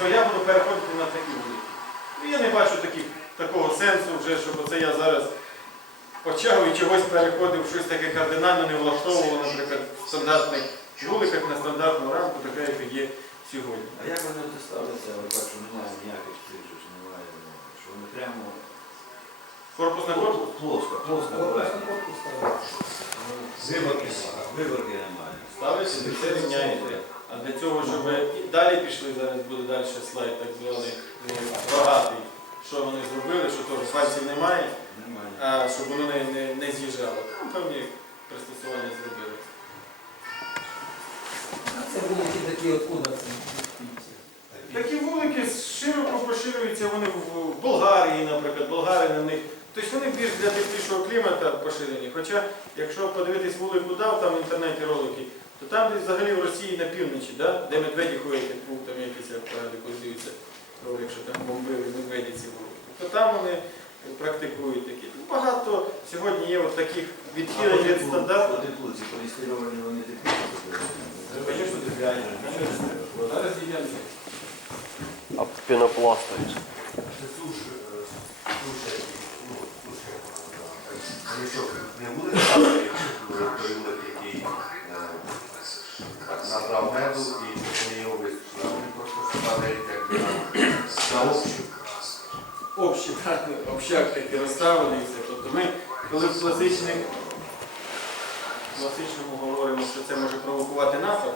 що я буду переходити на такі вулики. Ну, я не бачу таких, такого сенсу вже, щоб оце я зараз почав і чогось переходив, щось таке кардинально не влаштовувало, наприклад, в стандартних вуликах на стандартну рамку, така, як є сьогодні. А як вони ставляться, так, що немає ніяких ж немає, що вони прямо Корпус на корпус? плоско, плоско. Виборки, виборки немає. Ставиться, і все рівняєте. А для цього, щоб і далі пішли, зараз буде далі слайд так званий е, рогатий. Що вони зробили, що теж пальців немає, Немає. а щоб воно не, не, не з'їжджало. Там певні пристосування зробили. Це вулики такі откуда це? Такі вулики широко поширюються вони в в Болгарії, наприклад, болгари на них. Тобто вони більш для теплішого клімату поширені. Хоча, якщо подивитись вулик удав, там в інтернеті ролики, там взагалі в Росії на півночі, да? де медведі ходять, як був там якийсь дивиться ролик, що там бомбили медведі ці вулики. То там вони практикують такі. Ну, Багато сьогодні є от таких відхилень від стандарту. Вони. Звісно, дерев'яні. Зараз діяльність. А пінопластові? Це суш, общі, так, общак такі і все. Тобто ми, коли в класичних, класичному говоримо, що це може провокувати напад,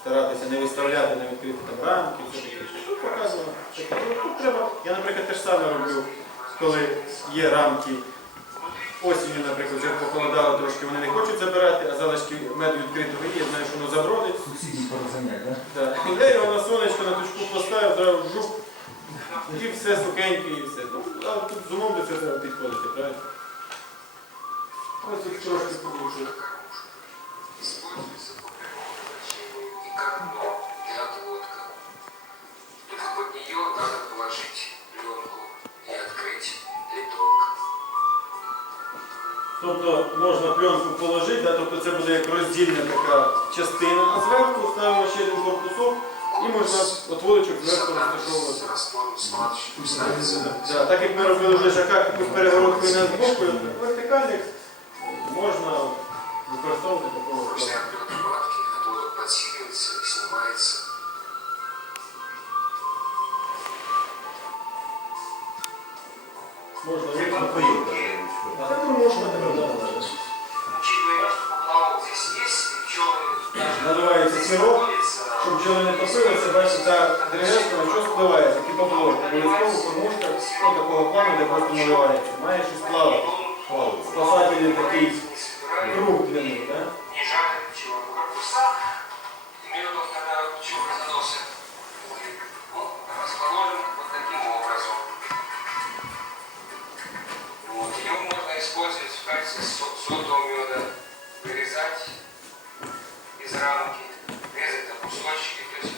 старатися не виставляти на відкриті там рамки, все таке. Тут показано. таке. Ну, Тут треба, я, наприклад, теж саме роблю, коли є рамки. Осінню, наприклад, вже похолодало трошки, вони не хочуть забирати, а залишки меду відкритого є, я знаю, що воно забродить. Сусідні порозумять, так? Так. Я його на сонечко, на точку поставив, зразу жук, і все сухеньке, і все. Ну, а тут з умом до цього треба підходити, правильно? Ось тут трошки побільше. Используется по прямому значению и как дно и отводка. Только. Тобто можна пленку положити, тобто це буде як роздільна така частина, а зверху ставимо ще один корпусок і можна от вуличок зверху розташовувати. С раствором смачивается. Да, так як ми робили в лежаках якусь перегородку і не збоку, вертикальних можна використовувати такого После плану. открытки отводок подсиливается и снимается. Можна Як на виконати. поїлка. А ну можна так, да. Учитывая, что поплавок здесь есть, и пчелы даже Наливається здесь сироп, находятся, щоб пчоли не топилися, бачите, та дерев'яшка, на що спливається, такі поплавки. Обов'язково кормушка ну, такого плану, де просто наливається. Має щось плавати. Спасательний такий не собирают, круг для них, да? не жалят пчелы в корпусах. Медом, когда пчелы заносят улик, он расположен вот таким образом. Вот. Его можно использовать в качестве со- сотого меда, вырезать из рамки, Резать на